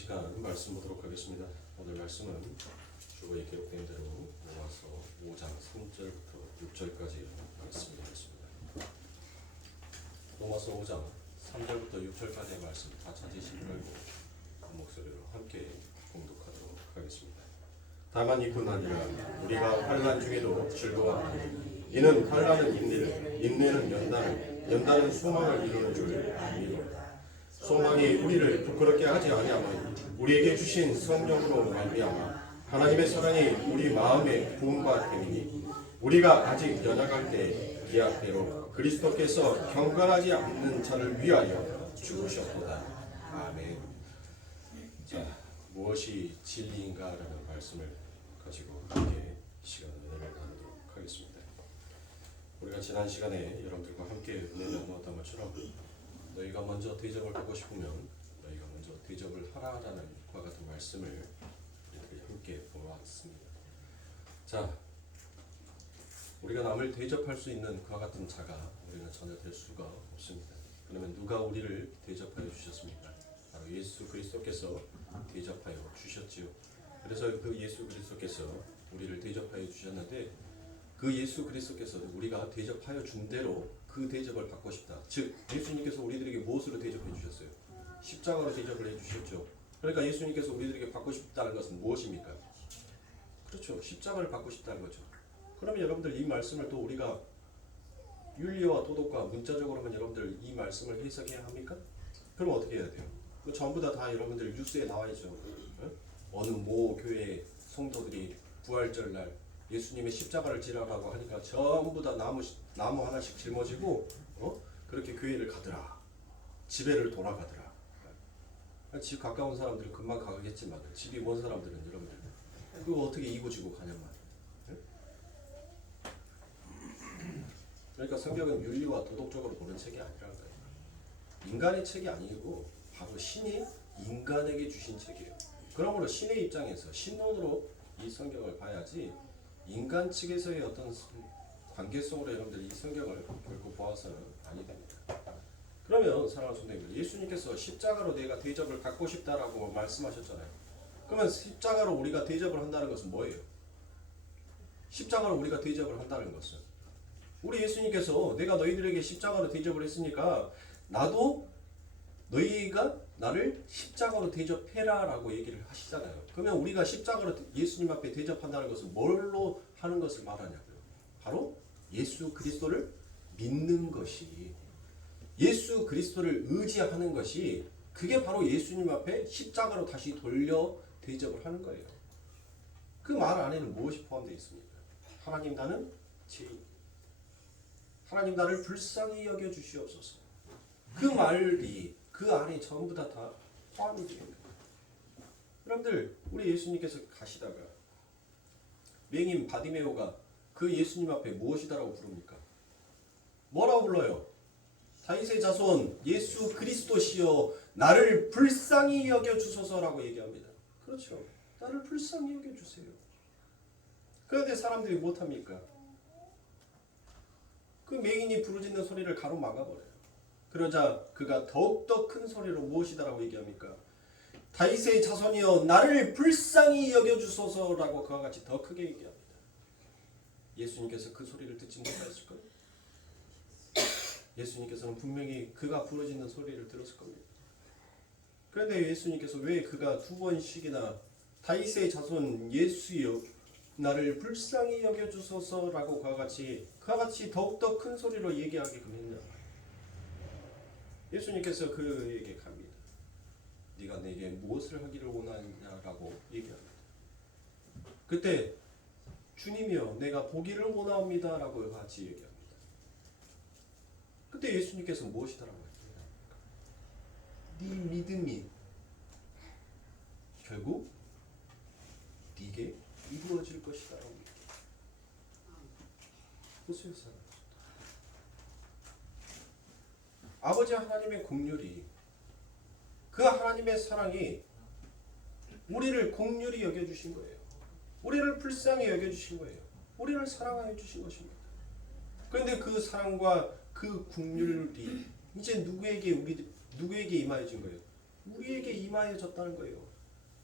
시간 말씀 보도록 하겠습니다. 오늘 말씀은 주보에 기록된 대로 로마서 5장 3절부터 6절까지 말씀이 되겠습니다. 로마서 5장 3절부터 6절까지의 말씀 다 찾으시기 바라고 한 목소리로 함께 공독하도록 하겠습니다. 다만 이뿐 아니라 우리가 환난 중에도 즐거워하노니 이는 환난은 인내를, 인내는 연단을, 연단은 소망을 이루는 줄 믿노라. 소망이 우리를 부끄럽게 하지 아니하면 우리에게 주신 성령으로 말미암아 하나님의 사랑이 우리 마음에 부음과 됨이니 우리가 아직 연약할 때 기약대로 그리스도께서 경건하지 않는 자를 위하여 죽으셨도다. 아멘. 자, 무엇이 진리인가라는 말씀을 가지고 함께 시간을 나누도록 하겠습니다. 우리가 지난 시간에 여러분들과 함께 은혜를 나누었던 것처럼 너희가 먼저 대접을 하고 싶으면 너희가 먼저 대접을 하라라는 그와 같은 말씀을 우리들이 함께 보았습니다. 자, 우리가 남을 대접할 수 있는 그와 같은 자가 우리는 전혀 될 수가 없습니다. 그러면 누가 우리를 대접하여 주셨습니까? 바로 예수 그리스도께서 대접하여 주셨지요. 그래서 그 예수 그리스도께서 우리를 대접하여 주셨는데 그 예수 그리스도께서 우리가 대접하여 준 대로 그 대접을 받고 싶다. 즉 예수님께서 우리들에게 무엇으로 대접해 주셨어요? 십자가로 대접을 해 주셨죠. 그러니까 예수님께서 우리들에게 받고 싶다는 것은 무엇입니까? 그렇죠. 십자가를 받고 싶다는 거죠. 그러면 여러분들 이 말씀을 또 우리가 윤리와 도덕과 문자적으로만 여러분들 이 말씀을 해석해야 합니까? 그럼 어떻게 해야 돼요? 그 전부 다 여러분들 뉴스에 나와 있죠. 어느 모 교회 성도들이 부활절 날 예수님의 십자가를 지라라고 하니까 전부 다 나무 하나씩 짊어지고 그렇게 교회를 가더라. 집에를 돌아가더라. 집 가까운 사람들은 금방 가겠지만 집이 먼 사람들은 여러분들 그거 어떻게 이고지고 가냔 말이에요. 그러니까 성경은 윤리와 도덕적으로 보는 책이 아니라는 거예요. 인간의 책이 아니고 바로 신이 인간에게 주신 책이에요. 그러므로 신의 입장에서 신론으로 이 성경을 봐야지 인간 측에서의 어떤 관계성으로 여러분들 이 성경을 결코 보아서는 아니 됩니다. 그러면 사랑하는 성도님들, 예수님께서 십자가로 내가 대접을 받고 싶다라고 말씀하셨잖아요. 그러면 십자가로 우리가 대접을 한다는 것은 뭐예요? 십자가로 우리가 대접을 한다는 것은 우리 예수님께서 내가 너희들에게 십자가로 대접을 했으니까 나도 너희가 나를 십자가로 대접해라 라고 얘기를 하시잖아요. 그러면 우리가 십자가로 예수님 앞에 대접한다는 것은 뭘로 하는 것을 말하냐고요. 바로 예수 그리스도를 믿는 것이, 예수 그리스도를 의지하는 것이, 그게 바로 예수님 앞에 십자가로 다시 돌려 대접을 하는 거예요. 그 말 안에는 무엇이 포함되어 있습니까? 하나님 나는 죄인, 하나님 나를 불쌍히 여겨 주시옵소서. 그 말이 그 안에 전부 다 포함이 됩니다. 여러분들, 우리 예수님께서 가시다가 맹인 바디메오가 그 예수님 앞에 무엇이다라고 부릅니까? 뭐라고 불러요? 다윗의 자손 예수 그리스도시여 나를 불쌍히 여겨 주소서라고 얘기합니다. 그렇죠. 나를 불쌍히 여겨 주세요. 그런데 사람들이 못합니까? 그 맹인이 부르짖는 소리를 가로막아버려요. 그러자 그가 더욱더 큰 소리로 무엇이다라고 얘기합니까? 다윗의 자손이여 나를 불쌍히 여겨주소서라고 그와 같이 더 크게 얘기합니다. 예수님께서 그 소리를 듣지 못하셨을까요? 예수님께서는 분명히 그가 부르짖는 소리를 들었을 겁니다. 그런데 예수님께서 왜 그가 두 번씩이나 다윗의 자손 예수여 나를 불쌍히 여겨주소서라고 그와 같이 더욱더 큰 소리로 얘기하게끔 했냐? 예수님께서 그에게 갑니다. 네가 내게 무엇을 하기를 원하느냐라고 얘기합니다. 그때 주님이여 내가 보기를 원하옵니다라고 같이 얘기합니다. 그때 예수님께서 무엇이다라고 했습니까? 네 믿음이 결국 네게 이루어질 것이다라고 얘기합니다. 보세요, 사람. 아버지 하나님의 긍휼이, 그 하나님의 사랑이 우리를 긍휼히 여겨주신 거예요. 우리를 불쌍히 여겨주신 거예요. 우리를 사랑하여 주신 것입니다. 그런데 그 사랑과 그 긍휼이 이제 누구에게 임하여진 거예요? 우리에게 임하여졌다는 거예요.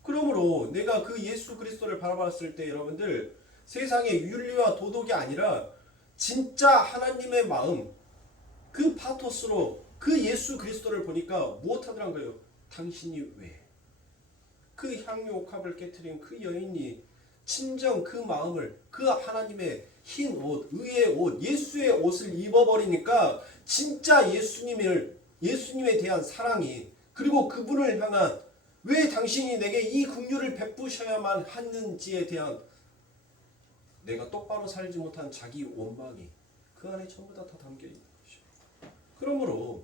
그러므로 내가 그 예수 그리스도를 바라봤을 때 여러분들 세상의 윤리와 도덕이 아니라 진짜 하나님의 마음 그 파토스로 그 예수 그리스도를 보니까 무엇하더란 거예요? 당신이 왜? 그 향유 옥합을 깨뜨린 그 여인이 친정 그 마음을 그 하나님의 흰 옷, 의의 옷, 예수의 옷을 입어버리니까 진짜 예수님에 대한 사랑이 그리고 그분을 향한 왜 당신이 내게 이 긍휼을 베푸셔야만 하는지에 대한 내가 똑바로 살지 못한 자기 원망이 그 안에 전부 다 담겨 있는 것이죠. 그러므로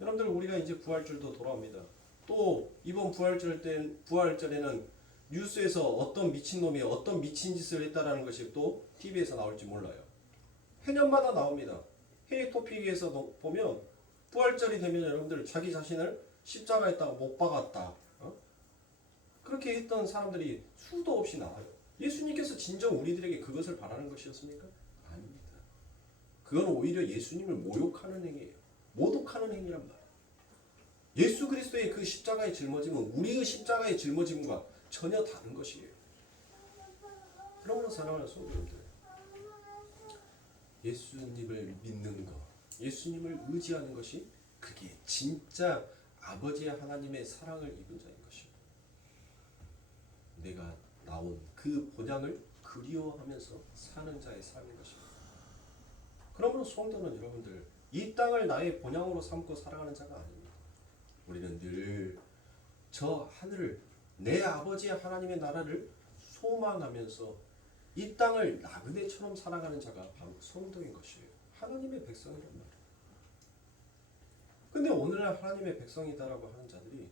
여러분들 우리가 이제 부활절도 돌아옵니다. 또 이번 부활절에는 뉴스에서 어떤 미친놈이 어떤 미친 짓을 했다라는 것이 또 TV에서 나올지 몰라요. 해년마다 나옵니다. 해외 토픽에서 보면 부활절이 되면 여러분들 자기 자신을 십자가에다가 못 박았다. 그렇게 했던 사람들이 수도 없이 나와요. 예수님께서 진정 우리들에게 그것을 바라는 것이었습니까? 아닙니다. 그건 오히려 예수님을 모욕하는 행위예요. 모독하는 행위란 말이에요. 예수 그리스도의 그 십자가의 짊어짐은 우리의 십자가의 짊어짐과 전혀 다른 것이에요. 그러므로 사랑하는 성도님들, 예수님을 믿는 것, 예수님을 의지하는 것이 그게 진짜 아버지 하나님의 사랑을 입은 자인 것이에요. 내가 나온 그 본향을 그리워하면서 사는 자의 삶인 것입니다. 그러므로 성도는 여러분들 이 땅을 나의 본향으로 삼고 살아가는 자가 아닙니다. 우리는 늘 저 하늘을 내 아버지 하나님의 나라를 소망하면서 이 땅을 나그네처럼 살아가는 자가 바로 성도인 것이에요. 하나님의 백성이란 말이에요. 근데 오늘날 하나님의 백성이다라고 하는 자들이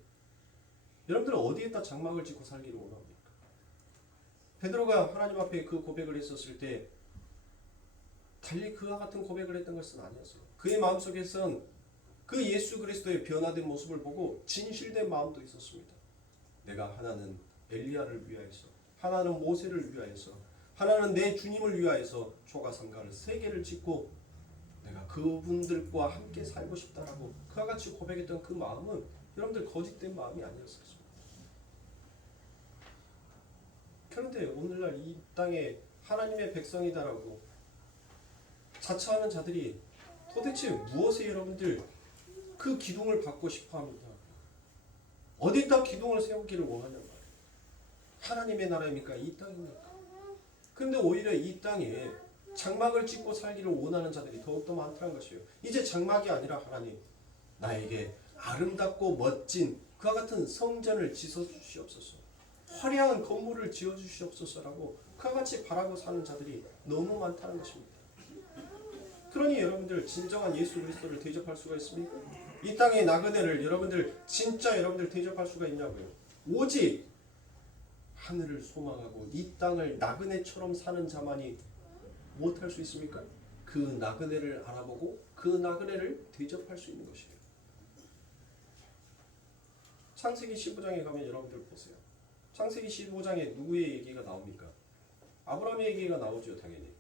여러분들 어디에다 장막을 짓고 살기를 원합니까? 베드로가 하나님 앞에 그 고백을 했었을 때 달리 그와 같은 고백을 했던 것은 아니었어요. 그의 마음속에선 그 예수 그리스도의 변화된 모습을 보고 진실된 마음도 있었습니다. 내가 하나는 엘리야를 위하여서, 하나는 모세를 위하여서, 하나는 내 주님을 위하여서 초가상가를 3개를 짓고 내가 그분들과 함께 살고 싶다라고 그와 같이 고백했던 그 마음은 여러분들 거짓된 마음이 아니었습니다. 그런데 오늘날 이 땅에 하나님의 백성이다라고 자처하는 자들이 도대체 무엇에 여러분들 그 기둥을 받고 싶어 합니다. 어디다 기둥을 세우기를 원하냔 말이에요. 하나님의 나라입니까? 이 땅입니까? 근데 오히려 이 땅에 장막을 짓고 살기를 원하는 자들이 더욱더 많다는 것이에요. 이제 장막이 아니라 하나님 나에게 아름답고 멋진 그와 같은 성전을 지어주시옵소서, 화려한 건물을 지어주시옵소서라고 그와 같이 바라고 사는 자들이 너무 많다는 것입니다. 그러니 여러분들 진정한 예수 그리스도를 대접할 수가 있습니까? 이 땅의 나그네를 여러분들 진짜 여러분들 대접할 수가 있냐고요? 오직 하늘을 소망하고 이 땅을 나그네처럼 사는 자만이 못할 수 있습니까? 그 나그네를 알아보고 그 나그네를 대접할 수 있는 것이에요. 창세기 15장에 가면 여러분들 보세요. 창세기 15장에 누구의 얘기가 나옵니까? 아브라함의 얘기가 나오죠, 당연히.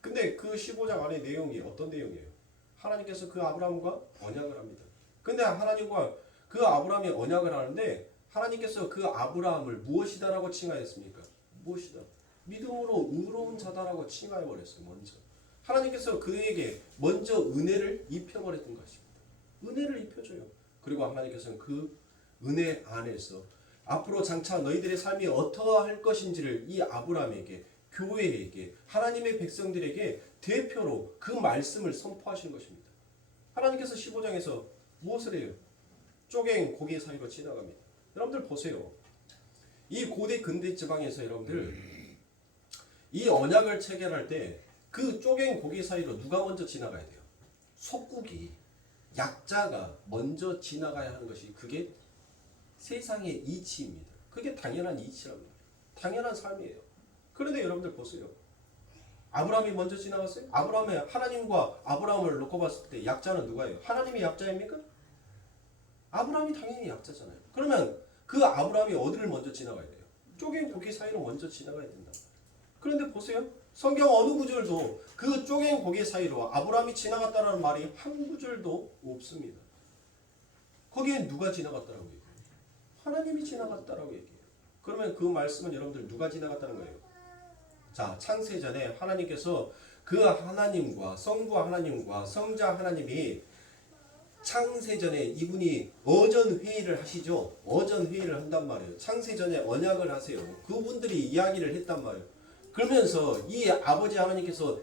근데 그 15장 안에 내용이 어떤 내용이에요? 하나님께서 그 아브라함과 언약을 합니다. 근데 하나님과 그 아브라함이 언약을 하는데 하나님께서 그 아브라함을 무엇이다라고 칭하였습니까? 무엇이다? 믿음으로 의로운 자다라고 칭하여 버렸어요. 먼저 하나님께서 그에게 먼저 은혜를 입혀버렸던 것입니다. 은혜를 입혀줘요. 그리고 하나님께서는 그 은혜 안에서 앞으로 장차 너희들의 삶이 어떠할 것인지를 이 아브라함에게, 교회에게, 하나님의 백성들에게 대표로 그 말씀을 선포하신 것입니다. 하나님께서 15장에서 무엇을 해요? 쪼갱 고개 사이로 지나갑니다. 여러분들 보세요. 이 고대 근대 지방에서 여러분들 이 언약을 체결할 때 그 쪼갱 고개 사이로 누가 먼저 지나가야 돼요? 속국이, 약자가 먼저 지나가야 하는 것이 그게 세상의 이치입니다. 그게 당연한 이치랍니다. 당연한 삶이에요. 그런데 여러분들 보세요. 아브라함이 먼저 지나갔어요? 아브라함의 하나님과 아브라함을 놓고 봤을 때 약자는 누가예요? 하나님이 약자입니까? 아브라함이 당연히 약자잖아요. 그러면 그 아브라함이 어디를 먼저 지나가야 돼요? 쪼갠 고개 사이로 먼저 지나가야 된다. 그런데 보세요. 성경 어느 구절도 그 쪼갠 고개 사이로 아브라함이 지나갔다는 말이 한 구절도 없습니다. 거기에 누가 지나갔다라고 해요? 하나님이 지나갔다라고 얘기해요. 그러면 그 말씀은 여러분들 누가 지나갔다는 거예요? 자, 창세전에 하나님께서 그 하나님과 성부 하나님과 성자 하나님이 창세전에 이분이 어전 회의를 하시죠. 어전 회의를 한단 말이에요. 창세전에 언약을 하세요. 그분들이 이야기를 했단 말이에요. 그러면서 이 아버지 하나님께서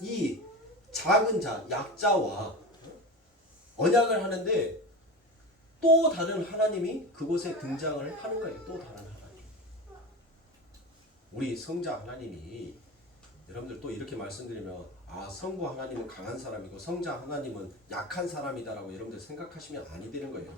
이 작은 자, 약자와 언약을 하는데 또 다른 하나님이 그곳에 등장을 하는 거예요. 또 다른 하나님. 우리 성자 하나님이 여러분들 또 이렇게 말씀드리면 성부 하나님은 강한 사람이고 성자 하나님은 약한 사람이다라고 여러분들 생각하시면 아니 되는 거예요.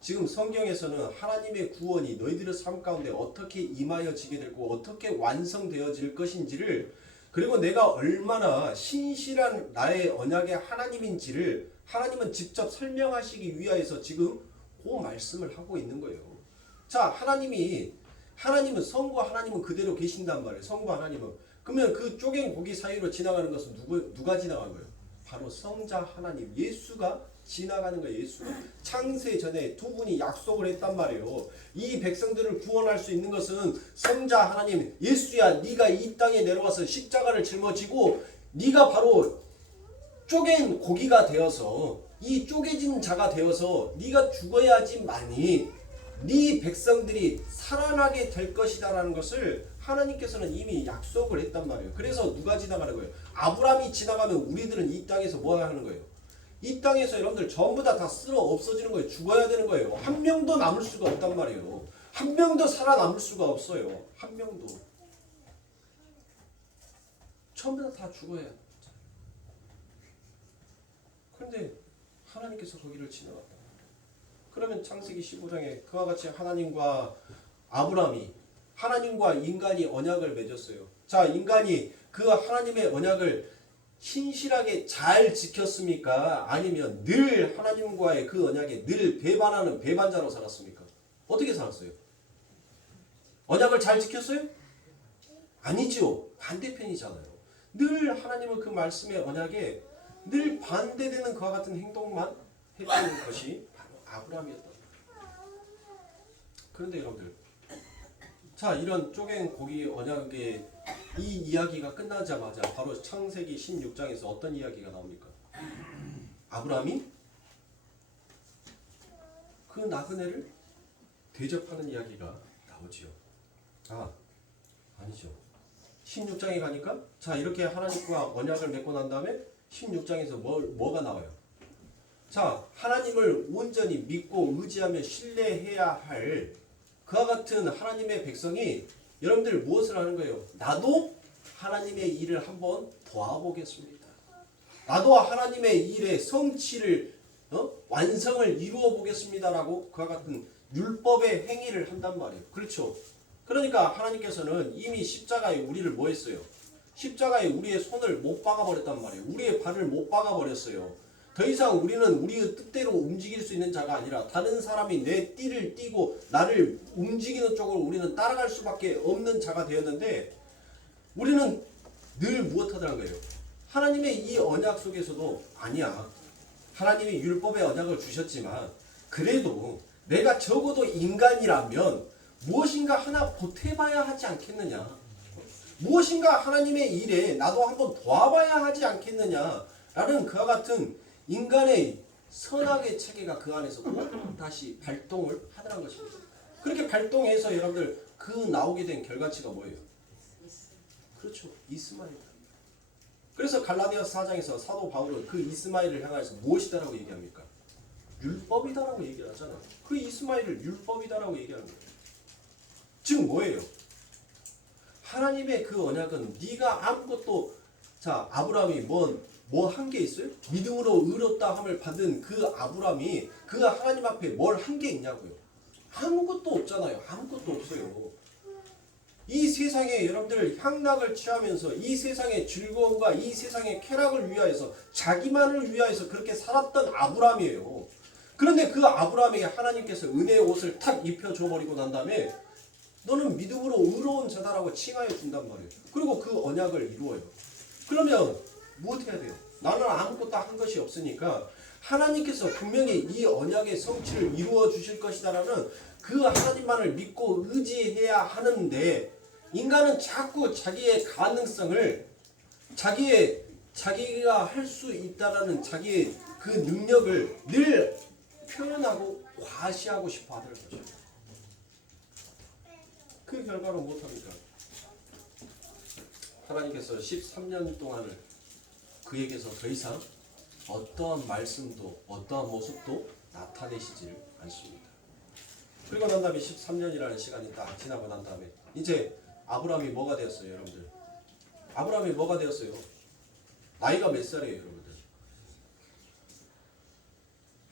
지금 성경에서는 하나님의 구원이 너희들의 삶 가운데 어떻게 임하여지게 되고 어떻게 완성되어질 것인지를, 그리고 내가 얼마나 신실한 나의 언약의 하나님인지를 하나님은 직접 설명하시기 위하여서 지금 그 말씀을 하고 있는 거예요. 자, 하나님은 성부 하나님은 그대로 계신단 말이에요. 성부 하나님은. 그러면 그 쪼갠 고기 사이로 지나가는 것은 누가 지나간 거예요? 바로 성자 하나님 예수가 지나가는 거예요. 예수가. 창세 전에 두 분이 약속을 했단 말이에요. 이 백성들을 구원할 수 있는 것은 성자 하나님 예수야, 네가 이 땅에 내려와서 십자가를 짊어지고 네가 바로 쪼갠 고기가 되어서 이 쪼개진 자가 되어서 네가 죽어야지만이 네 백성들이 살아나게 될 것이다라는 것을 하나님께서는 이미 약속을 했단 말이에요. 그래서 누가 지나가는 거예요? 아브라함이 지나가면 우리들은 이 땅에서 뭐 하는 거예요? 이 땅에서 여러분들 전부 다 쓸어 없어지는 거예요. 죽어야 되는 거예요. 한 명도 남을 수가 없단 말이에요. 한 명도 살아남을 수가 없어요. 한 명도. 전부 다 죽어야 해요. 그런데 하나님께서 거기를 지나갔다. 그러면 창세기 15장에 그와 같이 하나님과 아브라함이 하나님과 인간이 언약을 맺었어요. 자, 인간이 그 하나님의 언약을 신실하게 잘 지켰습니까? 아니면 늘 하나님과의 그 언약에 늘 배반하는 배반자로 살았습니까? 어떻게 살았어요? 언약을 잘 지켰어요? 아니죠. 반대편이잖아요. 늘 하나님은 그 말씀의 언약에 늘 반대되는 그와 같은 행동만 했던 것이 바로 아브라함이었다. 그런데 여러분들, 자, 이런 쪼갠 고기 언약의 이 이야기가 끝나자마자 바로 창세기 16장에서 어떤 이야기가 나옵니까? 아브라함이 그 나그네를 대접하는 이야기가 나오지요. 아니죠. 16장에 가니까 자, 이렇게 하나님과 언약을 맺고 난 다음에 16장에서 뭐가 나와요? 자, 하나님을 온전히 믿고 의지하며 신뢰해야 할 그와 같은 하나님의 백성이 여러분들 무엇을 하는 거예요? 나도 하나님의 일을 한번 도와보겠습니다. 나도 하나님의 일의 성취를 완성을 이루어 보겠습니다라고 그와 같은 율법의 행위를 한단 말이에요. 그렇죠? 그러니까 하나님께서는 이미 십자가에 우리를 뭐 했어요? 십자가에 우리의 손을 못 박아버렸단 말이에요. 우리의 발을 못 박아버렸어요. 더 이상 우리는 우리의 뜻대로 움직일 수 있는 자가 아니라 다른 사람이 내 띠를 띠고 나를 움직이는 쪽으로 우리는 따라갈 수밖에 없는 자가 되었는데, 우리는 늘 무엇하더란 거예요? 하나님의 이 언약 속에서도 아니야. 하나님이 율법의 언약을 주셨지만 그래도 내가 적어도 인간이라면 무엇인가 하나 보태봐야 하지 않겠느냐. 무엇인가 하나님의 일에 나도 한번 도와봐야 하지 않겠느냐라는 그와 같은 인간의 선악의 체계가 그 안에서 또 다시 발동을 하더란 것입니다. 그렇게 발동해서 여러분들 그 나오게 된 결과치가 뭐예요? 그렇죠. 이스마엘입니다. 그래서 갈라디아서 4장에서 사도 바울은 그 이스마엘을 향해서 무엇이다라고 얘기합니까? 율법이다라고 얘기를 하잖아요. 그 이스마엘을 율법이다라고 얘기하는 거예요. 지금 뭐예요? 하나님의 그 언약은 네가 아무것도, 자, 아브라함이 뭐 한 게 있어요? 믿음으로 의롭다 함을 받은 그 아브라함이 그 하나님 앞에 뭘 한 게 있냐고요? 아무것도 없잖아요. 아무것도 없어요. 이 세상에 여러분들 향락을 취하면서 이 세상의 즐거움과 이 세상의 쾌락을 위하여서 자기만을 위하여서 그렇게 살았던 아브라함이에요. 그런데 그 아브라함에게 하나님께서 은혜의 옷을 탁 입혀줘 버리고 난 다음에 너는 믿음으로 의로운 자다라고 칭하여 준단 말이에요. 그리고 그 언약을 이루어요. 그러면 무엇 해야 돼요? 나는 아무것도 한 것이 없으니까 하나님께서 분명히 이 언약의 성취를 이루어 주실 것이다라는 그 하나님만을 믿고 의지해야 하는데, 인간은 자꾸 자기의 가능성을, 자기가 할 수 있다라는 자기의 그 능력을 늘 표현하고 과시하고 싶어 하는 거죠. 그 결과로 못합니까? 하나님께서 13년 동안을 그에게서 더 이상 어떠한 말씀도 어떠한 모습도 나타내시질 않습니다. 그리고 난 다음에 13년이라는 시간이 딱 지나고 난 다음에 이제 아브라함이 뭐가 되었어요, 여러분들? 아브라함이 뭐가 되었어요? 나이가 몇 살이에요, 여러분들?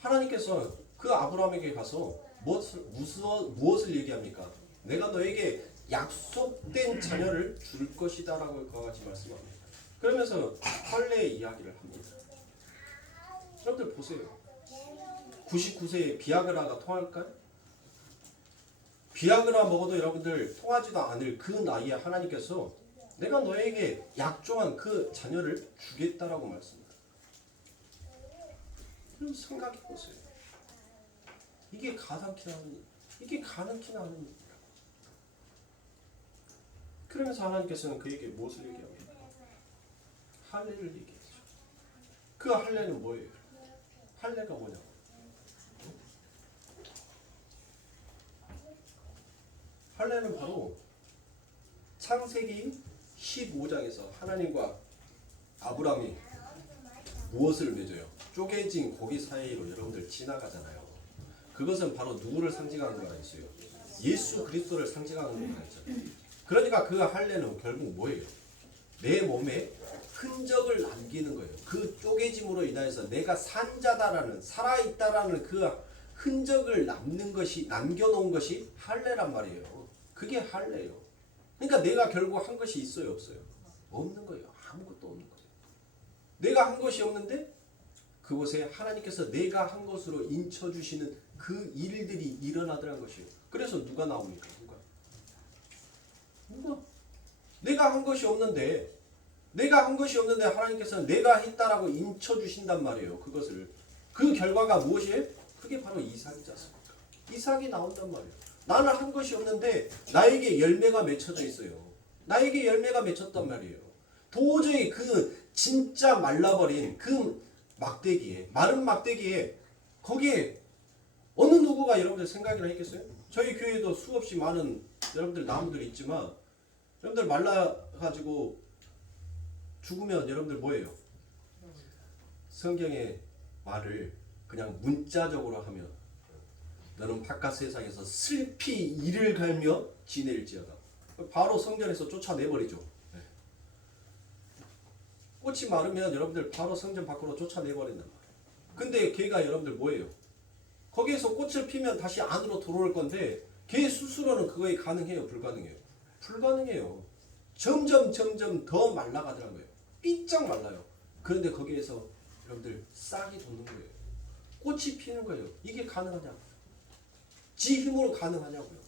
하나님께서 그 아브라함에게 가서 무엇을 얘기합니까? 내가 너에게 약속된 자녀를 줄 것이다 라고 그와 같이 말씀합니다. 그러면서 할례의 이야기를 합니다. 여러분들 보세요. 99세에 비아그라가 통할까요? 비아그라 먹어도 여러분들 통하지도 않을 그 나이에 하나님께서 내가 너에게 약종한 그 자녀를 주겠다라고 말씀합니다. 그럼 생각해 보세요. 이게 가능키나 하는 일, 이게 가능키나 하는 일이라고. 그러면서 하나님께서는 그에게 무엇을 얘기합니까? 할례를 얘기했죠. 그 할례는 뭐예요? 할례가 뭐냐고. 할례는 바로 창세기 15장에서 하나님과 아브라함이 무엇을 맺어요? 쪼개진 고기 사이로 여러분들 지나가잖아요. 그것은 바로 누구를 상징하는 거라 했어요? 예수 그리스도를 상징하는 거라 했잖아요. 그러니까 그 할례는 결국 뭐예요? 내 몸에 흔적을 남기는 거예요. 그 쪼개짐으로 인하여서 내가 산자다라는, 살아있다라는 그 흔적을 남겨놓은 것이 할례란 말이에요. 그게 할례예요. 그러니까 내가 결국 한 것이 있어요, 없어요? 없는 거예요. 아무것도 없는 거예요. 내가 한 것이 없는데 그곳에 하나님께서 내가 한 것으로 인쳐주시는 그 일들이 일어나더란 것이에요. 그래서 누가 나옵니까? 누가? 내가 한 것이 없는데 하나님께서 내가 했다라고 인쳐주신단 말이에요. 그것을. 그 결과가 무엇이에요? 그게 바로 이삭이지 않습니까? 이삭이 나온단 말이에요. 나는 한 것이 없는데 나에게 열매가 맺혀져 있어요. 나에게 열매가 맺혔단 말이에요. 도저히 그 진짜 말라버린 그 막대기에, 마른 막대기에, 거기에 어느 누구가 여러분들 생각이나 했겠어요? 저희 교회도 수없이 많은 여러분들 나무들이 있지만, 여러분들 말라가지고 죽으면 여러분들 뭐예요? 성경의 말을 그냥 문자적으로 하면 너는 바깥 세상에서 슬피 이를 갈며 지낼지어다. 바로 성전에서 쫓아내버리죠. 네. 꽃이 마르면 여러분들 바로 성전 밖으로 쫓아내버린단 말이에요. 근데 걔가 여러분들 뭐예요? 거기에서 꽃을 피면 다시 안으로 들어올 건데 걔 스스로는 그거에 가능해요? 불가능해요? 불가능해요. 점점 더 말라가더라고요. 삐쩍 말라요. 그런데 거기에서 여러분들 싹이 돋는 거예요. 꽃이 피는 거예요. 이게 가능하냐? 지 힘으로 가능하냐고요?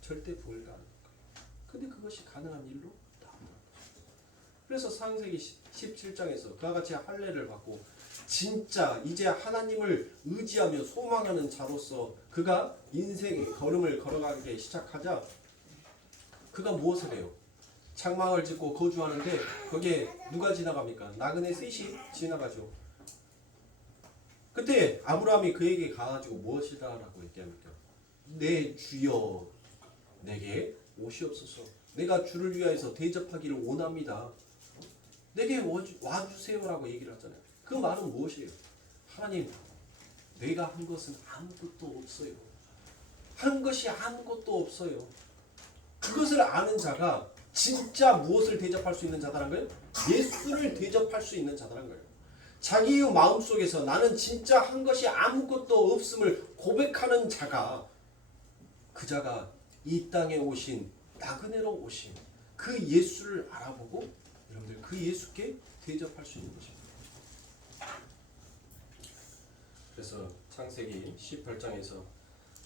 절대 불가능한 거예요. 근데 그것이 가능한 일로 나옵니다. 그래서 창세기 17장에서 그와 같이 할례를 받고 진짜 이제 하나님을 의지하며 소망하는 자로서 그가 인생의 걸음을 걸어가기 시작하자 그가 무엇을 해요? 장막을 짓고 거주하는데 거기에 누가 지나갑니까? 나그네 셋이 지나가죠. 그때 아브라함이 그에게 가가지고 무엇이다라고 얘기합니까? 내 주여 내게 오시옵소서. 내가 주를 위하여서 대접하기를 원합니다. 내게 와주세요라고 얘기를 하잖아요. 그 말은 무엇이에요? 하나님, 내가 한 것은 아무것도 없어요. 한 것이 아무것도 없어요. 그것을 아는 자가 진짜 무엇을 대접할 수 있는 자다란 거예요? 예수를 대접할 수 있는 자다란 거예요. 자기의 마음속에서 나는 진짜 한 것이 아무것도 없음을 고백하는 자가, 그 자가 이 땅에 오신 나그네로 오신 그 예수를 알아보고 여러분들 그 예수께 대접할 수 있는 것입니다. 그래서 창세기 18장에서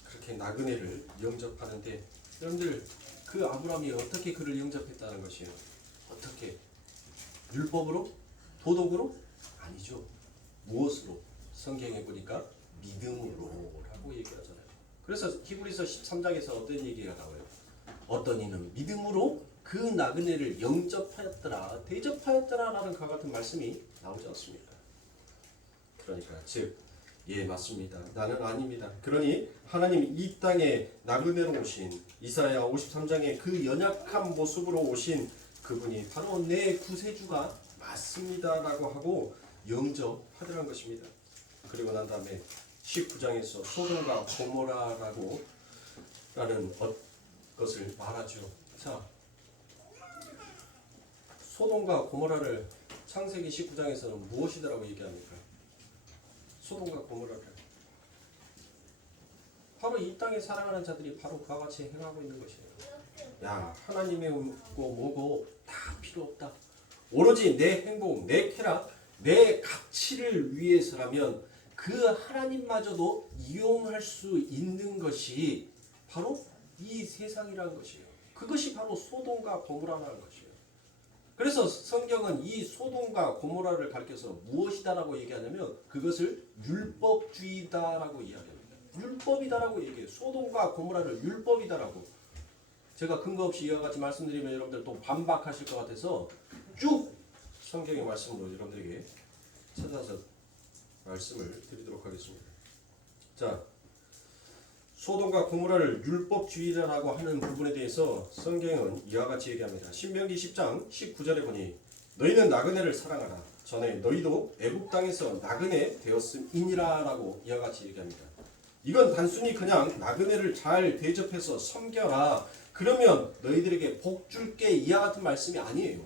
그렇게 나그네를 영접하는데 여러분들 그 아브라함이 어떻게 그를 영접했다는 것이에요? 어떻게? 율법으로? 도덕으로? 아니죠. 무엇으로? 성경에 보니까 믿음으로라고 얘기하잖아요. 그래서 히브리서 13장에서 어떤 얘기가 나와요? 어떤 이는 믿음으로 그 나그네를 영접하였더라, 대접하였더라라는 그 같은 말씀이 나오지 않습니까? 그러니까 즉, 예 맞습니다. 나는 아닙니다. 그러니 하나님이 이 땅에 나그네로 오신 이사야 53장의 그 연약한 모습으로 오신 그분이 바로 내 구세주가 맞습니다라고 하고 영접하더라는 것입니다. 그리고 난 다음에 19장에서 소돔과 고모라라고 라는 것을 말하죠. 자, 소돔과 고모라를 창세기 19장에서는 무엇이더라고 얘기합니까? 소돔과 고모라를 바로 이 땅에 살아가는 자들이 바로 그와 같이 행하고 있는 것이에요. 야, 하나님의 뭐고 다 필요 없다. 오로지 내 행복, 내 쾌락, 내 가치를 위해서라면 그 하나님마저도 이용할 수 있는 것이 바로 이 세상이라는 것이에요. 그것이 바로 소돔과 고모라라는 것이에요. 그래서 성경은 이 소돔과 고모라를 가리켜서 무엇이다라고 얘기하냐면 그것을 율법주의다라고 이야기합니다. 율법이다라고 얘기해요. 소돔과 고모라를 율법이다라고. 제가 근거 없이 이와 같이 말씀드리면 여러분들 또 반박하실 것 같아서 쭉 성경의 말씀으로 여러분들에게 찾아서 말씀을 드리도록 하겠습니다. 자, 소돔과 고모라를 율법주의라고 하는 부분에 대해서 성경은 이와 같이 얘기합니다. 신명기 10장 19절에 보니 너희는 나그네를 사랑하라. 전에 너희도 애굽 땅에서 나그네 되었음이니라라고 이와 같이 얘기합니다. 이건 단순히 그냥 나그네를 잘 대접해서 섬겨라, 그러면 너희들에게 복 줄게 이와 같은 말씀이 아니에요.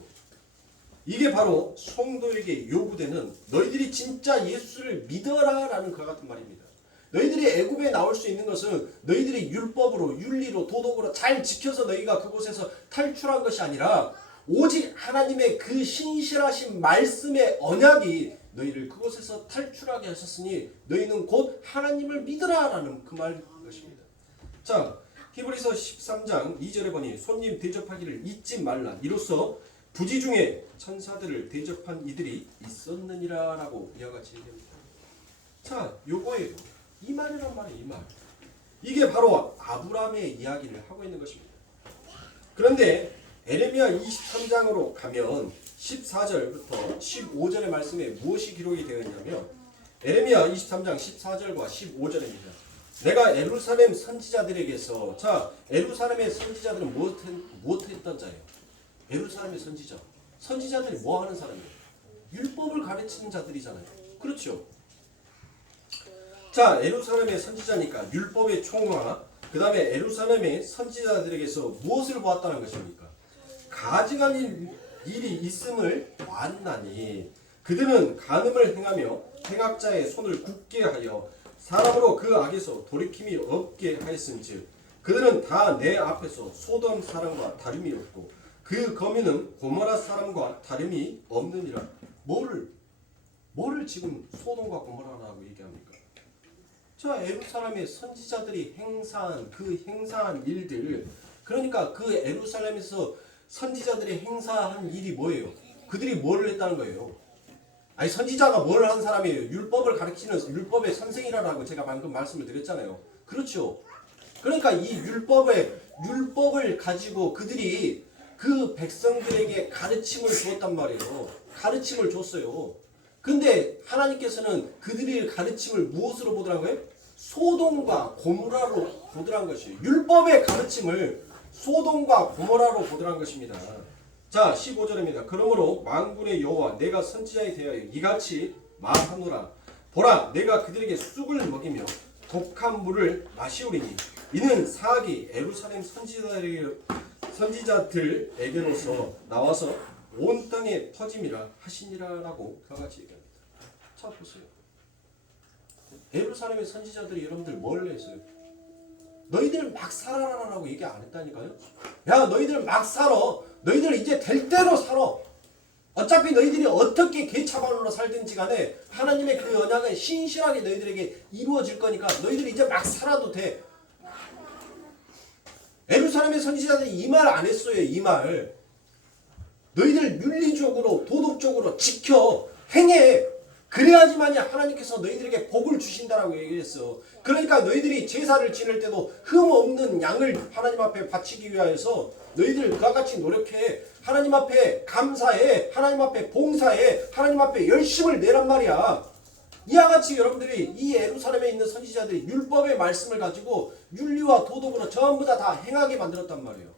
이게 바로 성도에게 요구되는 너희들이 진짜 예수를 믿어라 라는 그 같은 말입니다. 너희들이 애굽에 나올 수 있는 것은 너희들이 율법으로, 윤리로, 도덕으로 잘 지켜서 너희가 그곳에서 탈출한 것이 아니라 오직 하나님의 그 신실하신 말씀의 언약이 너희를 그곳에서 탈출하게 하셨으니 너희는 곧 하나님을 믿으라 라는 그 말인 것입니다. 자, 히브리서 13장 2절에 보니 손님 대접하기를 잊지 말라. 이로써 부지 중에 천사들을 대접한 이들이 있었느니라 라고 이와 같이 얘기합니다. 자, 요거예요. 이 말이란 말이에요. 이 말. 이게 바로 아브라함의 이야기를 하고 있는 것입니다. 그런데 에레미야 23장으로 가면 14절부터 15절의 말씀에 무엇이 기록이 되어 있냐면 에레미야 23장 14절과 15절입니다. 내가 예루살렘 선지자들에게서, 자, 예루살렘의 선지자들은 무엇 했던 자예요? 예루살렘의 선지자들이 뭐 하는 사람이에요? 율법을 가르치는 자들이잖아요. 그렇죠? 자, 예루살렘의 선지자니까 율법의 총화, 그 다음에 예루살렘의 선지자들에게서 무엇을 보았다는 것입니까? 가증한 일이 있음을 보았나니 그들은 간음을 행하며 행악자의 손을 굳게 하여 사람으로 그 악에서 돌이킴이 없게 하였은즉 그들은 다 내 앞에서 소돔 사람과 다름이 없고 그 거민은 고모라 사람과 다름이 없느니라. 뭐를 지금 소돔과 고모라라고 얘기합니까? 자, 예루살렘의 선지자들이 행사한 일들, 그러니까 그 예루살렘에서 선지자들이 행사한 일이 뭐예요? 그들이 뭐를 했다는 거예요? 아니, 선지자가 뭘 한 사람이에요? 율법을 가르치는 율법의 선생이라고 제가 방금 말씀을 드렸잖아요. 그렇죠? 그러니까 이 율법을 가지고 그들이 그 백성들에게 가르침을 주었단 말이에요. 가르침을 줬어요. 근데 하나님께서는 그들의 가르침을 무엇으로 보더라고요? 소돔과 고모라로 보더란 것이에요. 율법의 가르침을 소돔과 고모라로 보더란 것입니다. 자, 15절입니다. 그러므로 만군의 여호와 내가 선지자에 대하여 이같이 말하노라. 보라, 내가 그들에게 쑥을 먹이며 독한 물을 마시오리니 이는 사악이 예루살렘 선지자들에게로서 나와서 온 땅에 터짐이라 하시니라라고 그와 같이 얘기합니다. 자, 보세요. 예루살렘의 선지자들이 여러분들 뭘 했어요? 너희들 막 살아라라고 얘기 안 했다니까요. 야, 너희들 막 살아. 너희들 이제 될 대로 살아. 어차피 너희들이 어떻게 개차반으로 살든지 간에 하나님의 그 언약은 신실하게 너희들에게 이루어질 거니까 너희들이 이제 막 살아도 돼. 예루살렘의 선지자들이 이 말 안 했어요. 이 말. 너희들 윤리적으로 도덕적으로 지켜 행해. 그래야지만이 하나님께서 너희들에게 복을 주신다라고 얘기했어. 그러니까 너희들이 제사를 지낼 때도 흠 없는 양을 하나님 앞에 바치기 위하여서 너희들 그와 같이 노력해. 하나님 앞에 감사해. 하나님 앞에 봉사해. 하나님 앞에 열심을 내란 말이야. 이와 같이 여러분들이 이 예루살렘에 있는 선지자들이 율법의 말씀을 가지고 윤리와 도덕으로 전부 다 행하게 만들었단 말이에요.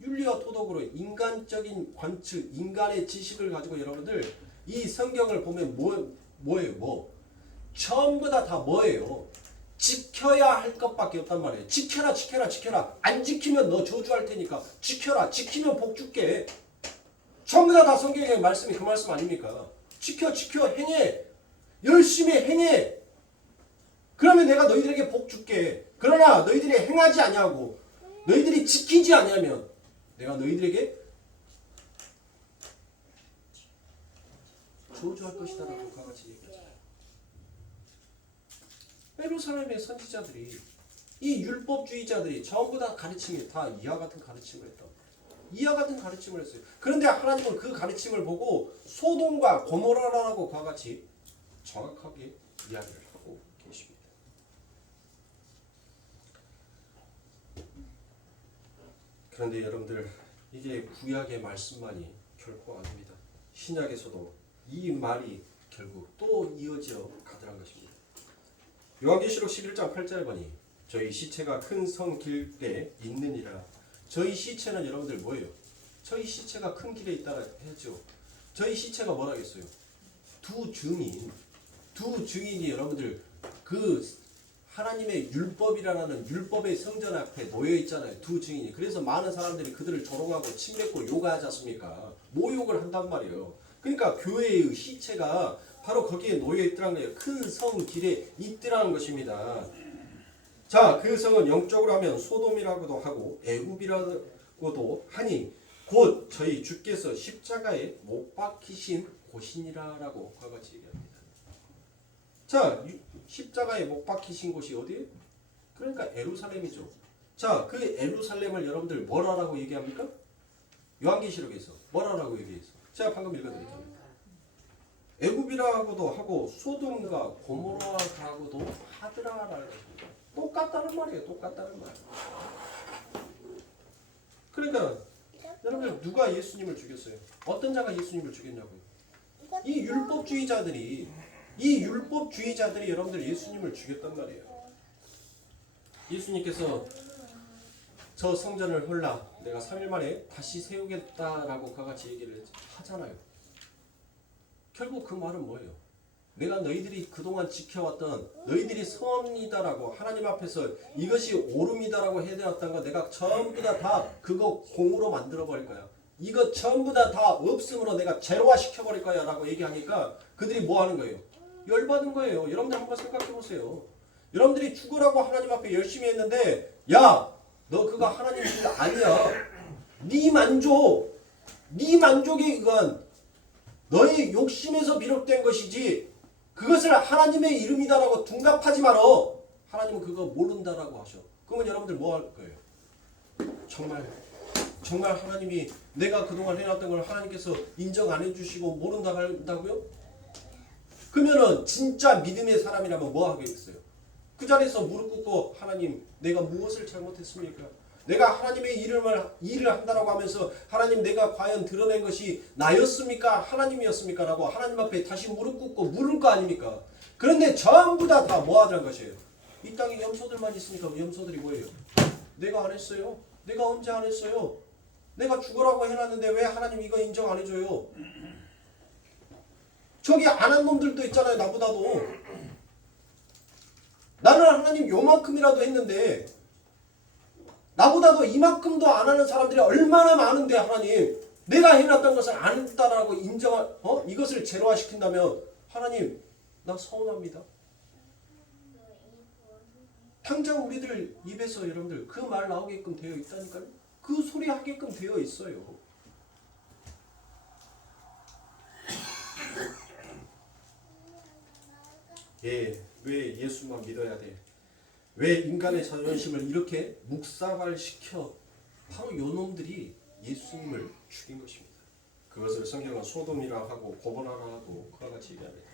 윤리와 도덕으로 인간적인 관측, 인간의 지식을 가지고 여러분들 이 성경을 보면 뭐예요? 전부 다 뭐예요? 지켜야 할 것밖에 없단 말이에요. 지켜라, 지켜라, 지켜라. 안 지키면 너 저주할 테니까 지켜라. 지키면 복 줄게. 전부 다 성경의 말씀이 그 말씀 아닙니까? 지켜, 행해. 열심히 행해. 그러면 내가 너희들에게 복 줄게. 그러나 너희들이 행하지 아니하고 너희들이 지키지 아니하면 내가 너희들에게 저주할 것이다라고 같이 얘기하잖아요. 예루살렘의 선지자들이 이 율법주의자들이 전부 다 가르침이 다 이와 같은 가르침을 했다. 이와 같은 가르침을 했어요. 그런데 하나님은 그 가르침을 보고 소돔과 고모라라고 그와 같이 정확하게 이야기를 하고 계십니다. 그런데 여러분들 이게 구약의 말씀만이 결코 아닙니다. 신약에서도 이 말이 결국 또 이어져 가더란 것입니다. 요한계시록 11장 8절에 보니 저희 시체가 큰 성 길에 있느니라. 저희 시체는 여러분들 뭐예요? 저희 시체가 큰 길에 있다라 했죠. 저희 시체가 뭐라겠어요? 두 증인이 여러분들 그 하나님의 율법이라는 율법의 성전 앞에 놓여 있잖아요. 두 증인이. 그래서 많은 사람들이 그들을 조롱하고 침뱉고 욕하지 않습니까? 모욕을 한단 말이에요. 그러니까 교회의 시체가 바로 거기에 놓여 있더라는 거예요. 큰 성 길에 있더라는 것입니다. 자, 그 성은 영적으로 하면 소돔이라고도 하고 애굽이라고도 하니 곧 저희 주께서 십자가에 못 박히신 곳이니라라고 과같이 얘기합니다. 자, 십자가에 못 박히신 곳이 어디예요? 그러니까 예루살렘이죠. 자, 그 예루살렘을 여러분들 뭐라고 얘기합니까? 요한계시록에서 뭐라고 얘기했어? 제가 방금 읽어드렸잖아요. 애굽이라고도 하고 소돔과 고모라라고도 하더라라는 것입니다. 똑같다는 말이에요. 똑같다는 말. 그러니까 여러분들 누가 예수님을 죽였어요? 어떤 자가 예수님을 죽였냐고요? 이 율법주의자들이 여러분들 예수님을 죽였단 말이에요. 예수님께서 저 성전을 헐라 내가 3일 만에 다시 세우겠다라고 그같이 얘기를 하잖아요. 결국 그 말은 뭐예요? 내가 너희들이 그동안 지켜왔던 너희들이 선이다라고 하나님 앞에서 이것이 옳음이다라고 해대왔던 거 내가 전부 다 그거 공으로 만들어버릴 거야. 이거 전부 다 없음으로 내가 제로화 시켜버릴 거야 라고 얘기하니까 그들이 뭐 하는 거예요? 열받은 거예요. 여러분들 한번 생각해 보세요. 여러분들이 죽으라고 하나님 앞에 열심히 했는데 야, 너 그거 하나님 일 아니야. 네 만족에 의한 너의 욕심에서 비롯된 것이지 그것을 하나님의 이름이다라고 둔갑하지 말어. 하나님은 그거 모른다라고 하셔. 그러면 여러분들 뭐 할 거예요? 정말 하나님이 내가 그동안 해놨던 걸 하나님께서 인정 안 해주시고 모른다고 한다고요? 그러면은 진짜 믿음의 사람이라면 뭐 하겠어요? 그 자리에서 무릎 꿇고 하나님 내가 무엇을 잘못했습니까? 내가 하나님의 일을 한다라고 하면서 하나님 내가 과연 드러낸 것이 나였습니까? 하나님이었습니까? 라고 하나님 앞에 다시 무릎 꿇고 물을 거 아닙니까? 그런데 전부 다 뭐 하자는 것이에요? 이 땅에 염소들만 있으니까 염소들이 뭐예요? 내가 안 했어요. 내가 언제 안 했어요? 내가 죽으라고 해놨는데 왜 하나님 이거 인정 안 해줘요? 저기 안 한 놈들도 있잖아요. 나보다도. 나는 하나님 요만큼이라도 했는데 나보다도 이만큼도 안 하는 사람들이 얼마나 많은데 하나님 내가 해놨던 것을 안 했다라고 이것을 제로화시킨다면 하나님 나 서운합니다. 당장 우리들 입에서 여러분들 그 말 나오게끔 되어 있다니까요. 그 소리 하게끔 되어 있어요. 왜 예수만 믿어야 돼? 왜 인간의 자존심을 이렇게 묵사발시켜? 바로 요 놈들이 예수님을 죽인 것입니다. 그것을 성경은 소돔이라 하고 고모라라 하고 그와 같이 얘기합니다.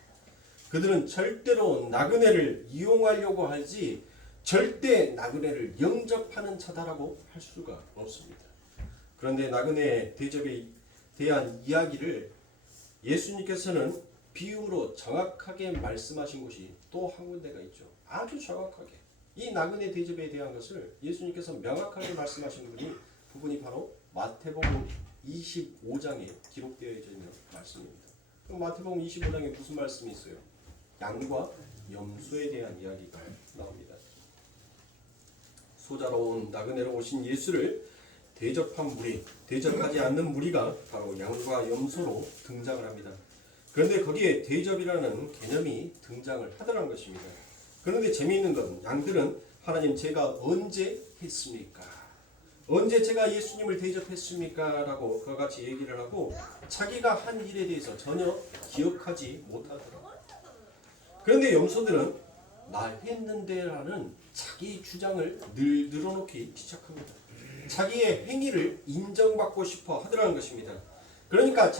그들은 절대로 나그네를 이용하려고 하지 절대 나그네를 영접하는 자다라고 할 수가 없습니다. 그런데 나그네 대접에 대한 이야기를 예수님께서는 비유로 정확하게 말씀하신 곳이 또 한 군데가 있죠. 아주 정확하게 이 나그네 대접에 대한 것을 예수님께서 명확하게 말씀하신 부분이 바로 마태복음 25장에 기록되어 있는 말씀입니다. 그럼 마태복음 25장에 무슨 말씀이 있어요? 양과 염소에 대한 이야기가 나옵니다. 소자로 온 나그네로 오신 예수를 대접한 무리, 대접하지 않는 무리가 바로 양과 염소로 등장을 합니다. 그런데 거기에 대접이라는 개념이 등장을 하더라는 것입니다. 그런데 재미있는 건 양들은 하나님 제가 언제 했습니까? 언제 제가 예수님을 대접했습니까? 라고 그와 같이 얘기를 하고 자기가 한 일에 대해서 전혀 기억하지 못하더라고요. 그런데 염소들은 나 했는데 라는 자기 주장을 늘 늘어놓기 시작합니다. 자기의 행위를 인정받고 싶어 하더라는 것입니다. 그러니까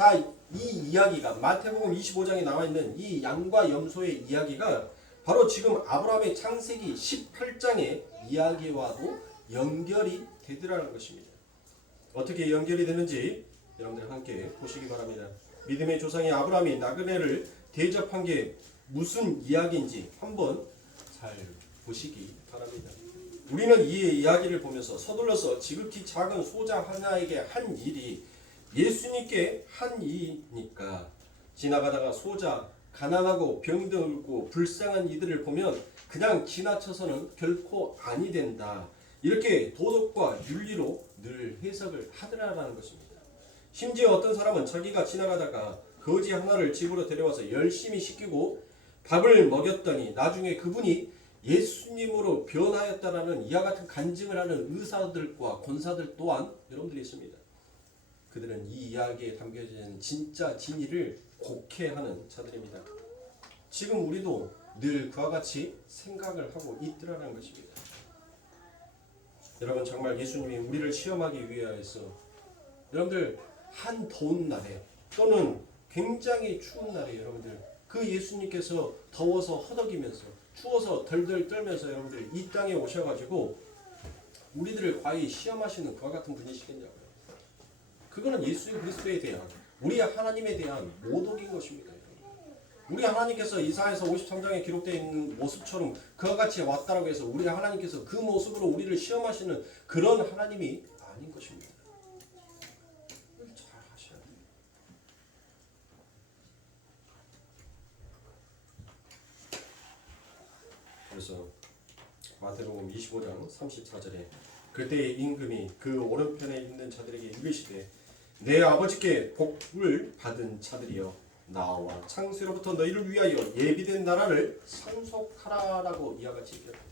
이 이야기가 마태복음 25장에 나와 있는 이 양과 염소의 이야기가 바로 지금 아브라함의 창세기 18장의 이야기와도 연결이 되더라는 것입니다. 어떻게 연결이 되는지 여러분들 함께 보시기 바랍니다. 믿음의 조상이 아브라함이 나그네를 대접한 게 무슨 이야기인지 한번 잘 보시기 바랍니다. 우리는 이 이야기를 보면서 서둘러서 지극히 작은 소자 하나에게 한 일이 예수님께 한 일이니까 지나가다가 소자, 가난하고 병들고 불쌍한 이들을 보면 그냥 지나쳐서는 결코 아니 된다. 이렇게 도덕과 윤리로 늘 해석을 하더라라는 것입니다. 심지어 어떤 사람은 자기가 지나가다가 거지 하나를 집으로 데려와서 열심히 시키고 밥을 먹였더니 나중에 그분이 예수님으로 변하였다라는 이와 같은 간증을 하는 의사들과 권사들 또한 여러분들이 있습니다. 그들은 이 이야기에 담겨진 진짜 진리를 곡해하는 자들입니다. 지금 우리도 늘 그와 같이 생각을 하고 있더라는 것입니다. 여러분 정말 예수님이 우리를 시험하기 위하여서 여러분들 한 더운 날에 또는 굉장히 추운 날에 여러분들 그 예수님께서 더워서 허덕이면서 추워서 덜덜 떨면서 여러분들 이 땅에 오셔가지고 우리들을 과히 시험하시는 그와 같은 분이시겠냐고요. 그거는 예수 그리스도에 대한 우리 하나님에 대한 모독인 것입니다. 우리 하나님께서 이사야서 53장에 기록되어 있는 모습처럼 그와 같이 왔다라고 해서 우리 하나님께서 그 모습으로 우리를 시험하시는 그런 하나님이 아닌 것입니다. 잘 하셔야 돼요. 그래서 마태복음 25장 34절에 그때의 임금이 그 오른편에 있는 자들에게 이르시되 내 아버지께 복을 받은 자들이여 나와 창세로부터 너희를 위하여 예비된 나라를 상속하라라고 이와 같이 얘기합니다.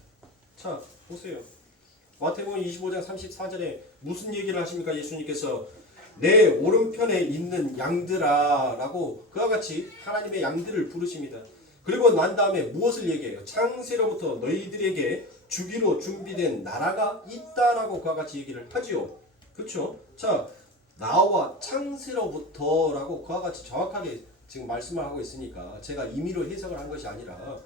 자 보세요. 마태복음 25장 34절에 무슨 얘기를 하십니까? 예수님께서 내 오른편에 있는 양들아 라고 그와 같이 하나님의 양들을 부르십니다. 그리고 난 다음에 무엇을 얘기해요? 창세로부터 너희들에게 주기로 준비된 나라가 있다라고 그와 같이 얘기를 하지요. 그렇죠? 자 나와 창세로부터라고 그와 같이 정확하게 지금 말씀을 하고 있으니까 제가 임의로 해석을 한 것이 아니라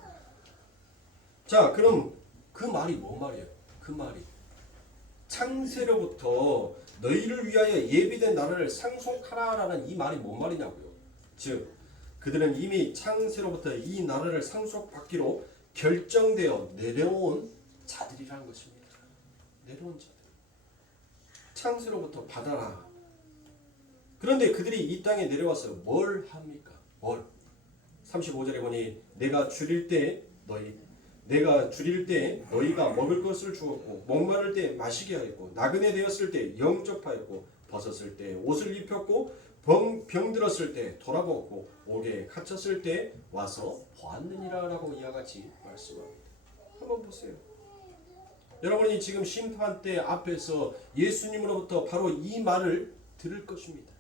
자 그럼 그 말이 뭔 말이에요? 그 말이 창세로부터 너희를 위하여 예비된 나라를 상속하라라는 이 말이 뭔 말이냐고요. 즉 그들은 이미 창세로부터 이 나라를 상속받기로 결정되어 내려온 자들이라는 것입니다. 내려온 자들. 창세로부터 받아라. 그런데 그들이 이 땅에 내려와서 뭘 합니까? 뭘? 35절에 보니 내가 줄일 때 너희가 먹을 것을 주었고 목마를 때 마시게 하였고 나그네 되었을 때 영접하였고 벗었을 때 옷을 입혔고 병들었을 때 돌아보았고 옥에 갇혔을 때 와서 보았느니라라고 이와 같이 말씀합니다. 한번 보세요. 여러분이 지금 심판대 앞에서 예수님으로부터 바로 이 말을 들을 것입니다.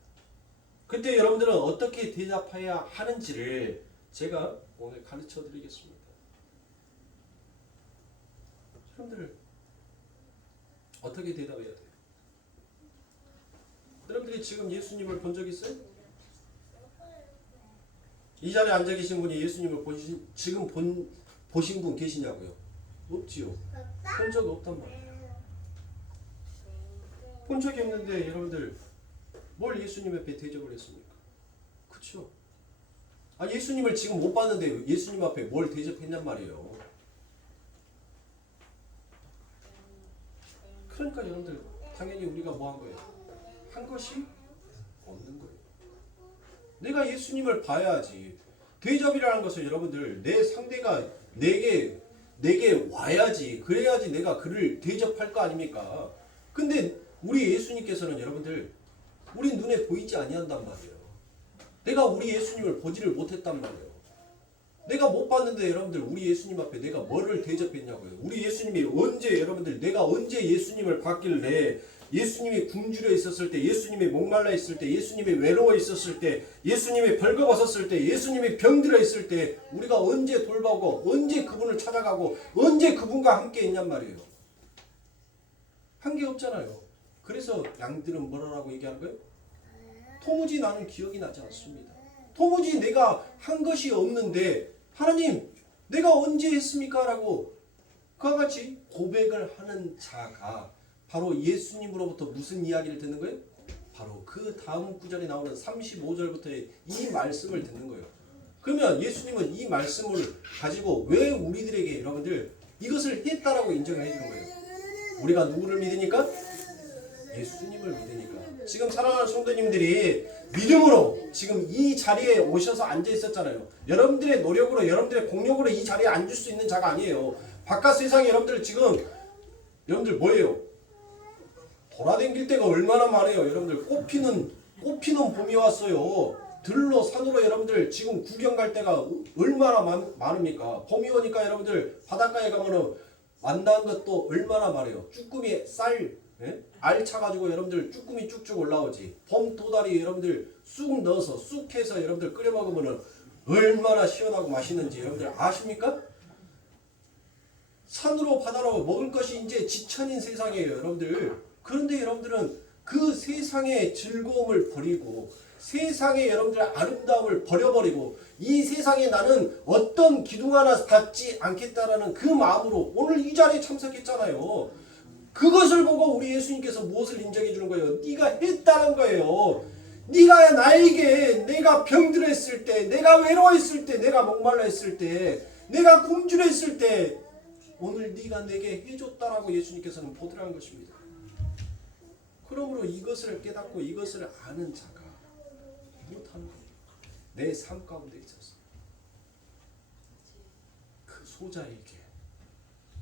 그때 여러분들은 어떻게 대답해야 하는지를 제가 오늘 가르쳐 드리겠습니다. 여러분들 어떻게 대답해야 돼요? 여러분들이 지금 예수님을 본 적 있어요? 이 자리에 앉아 계신 분이 예수님을 지금 보신 분 계시냐고요? 없지요. 본 적이 없단 말이에요. 본 적이 없는데 여러분들 뭘 예수님 앞에 대접을 했습니까? 그렇죠? 아, 예수님을 지금 못 봤는데 예수님 앞에 뭘 대접했냔 말이에요. 그러니까 여러분들 당연히 우리가 뭐 한 거예요? 한 것이 없는 거예요. 내가 예수님을 봐야지. 대접이라는 것은 여러분들 내 상대가 내게 와야지. 그래야지 내가 그를 대접할 거 아닙니까? 근데 우리 예수님께서는 여러분들 우리 눈에 보이지 아니한단 말이에요. 내가 우리 예수님을 보지를 못했단 말이에요. 내가 못 봤는데 여러분들 우리 예수님 앞에 내가 뭐를 대접했냐고요. 우리 예수님이 언제 여러분들 내가 언제 예수님을 봤길래 예수님이 굶주려 있었을 때, 예수님이 목말라 있을 때, 예수님이 외로워 있었을 때, 예수님이 벌거벗었을 때, 예수님이 병들어 있을 때 우리가 언제 돌보고 언제 그분을 찾아가고 언제 그분과 함께 있냔 말이에요. 한 게 없잖아요. 그래서 양들은 뭐라고 얘기하는 거예요? 도무지 나는 기억이 나지 않습니다. 도무지 내가 한 것이 없는데 하나님 내가 언제 했습니까? 라고 그와 같이 고백을 하는 자가 바로 예수님으로부터 무슨 이야기를 듣는 거예요? 바로 그 다음 구절에 나오는 35절부터의 이 말씀을 듣는 거예요. 그러면 예수님은 이 말씀을 가지고 왜 우리들에게 여러분들 이것을 했다라고 인정을 해주는 거예요? 우리가 누구를 믿으니까? 예수님을 믿으니까. 지금 사랑하는 성도님들이 믿음으로 지금 이 자리에 오셔서 앉아 있었잖아요. 여러분들의 노력으로 여러분들의 공력으로 이 자리에 앉을 수 있는 자가 아니에요. 바깥 세상에 여러분들 지금 여러분들 뭐예요? 돌아다닐 때가 얼마나 많아요. 여러분들 꽃피는 봄이 왔어요. 들로 산으로 여러분들 지금 구경 갈 때가 얼마나 많습니까? 봄이 오니까 여러분들 바닷가에 가면은 만난 것도 얼마나 많아요. 쭈꾸미 알 차가지고 여러분들 쭈꾸미 쭉쭉 올라오지. 봄 도다리 여러분들 쑥 넣어서 쑥해서 여러분들 끓여 먹으면은 얼마나 시원하고 맛있는지 여러분들 아십니까? 산으로 바다로 먹을 것이 이제 지천인 세상이에요, 여러분들. 그런데 여러분들은 그 세상의 즐거움을 버리고 세상의 여러분들의 아름다움을 버려버리고 이 세상에 나는 어떤 기둥 하나 받지 않겠다라는 그 마음으로 오늘 이 자리에 참석했잖아요. 그것을 보고 우리 예수님께서 무엇을 인정해 주는 거예요? 네가 했다는 거예요. 네가 나에게 내가 병들어 있을 때, 내가 외로워 있을 때, 내가 목말라 있을 때, 내가 굶주려 있을 때 오늘 네가 내게 해줬다라고 예수님께서는 보더라는 것입니다. 그러므로 이것을 깨닫고 이것을 아는 자가 못하는 거예요. 내 삶 가운데 있어서 그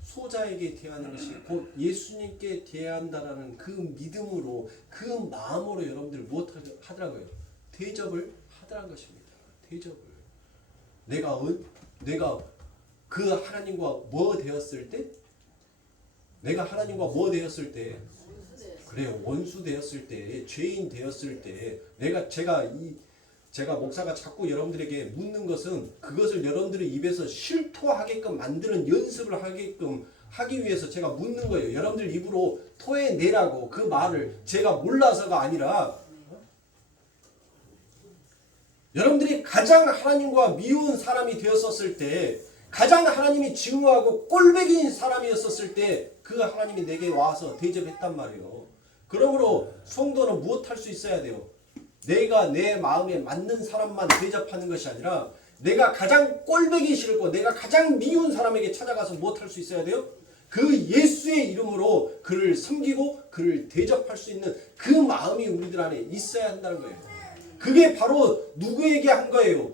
소자에게 대하는 것이 곧 예수님께 대한다라는 그 믿음으로 그 마음으로 여러분들 무엇 하더라고요? 대접을 하더란 것입니다. 대접을 내가 그 하나님과 뭐 되었을 때? 내가 하나님과 뭐 되었을 때? 그래요. 원수 되었을 때, 죄인 되었을 때, 제가 목사가 자꾸 여러분들에게 묻는 것은 그것을 여러분들의 입에서 실토하게끔 만드는 연습을 하게끔 하기 위해서 제가 묻는 거예요. 여러분들 입으로 토해내라고 그 말을 제가 몰라서가 아니라 여러분들이 가장 하나님과 미운 사람이 되었었을 때, 가장 하나님이 증오하고 꼴배기인 사람이었었을 때 그 하나님이 내게 와서 대접했단 말이에요. 그러므로 성도는 무엇할 수 있어야 돼요? 내가 내 마음에 맞는 사람만 대접하는 것이 아니라 내가 가장 꼴배기 싫고 내가 가장 미운 사람에게 찾아가서 무엇할 수 있어야 돼요? 그 예수의 이름으로 그를 섬기고 그를 대접할 수 있는 그 마음이 우리들 안에 있어야 한다는 거예요. 그게 바로 누구에게 한 거예요?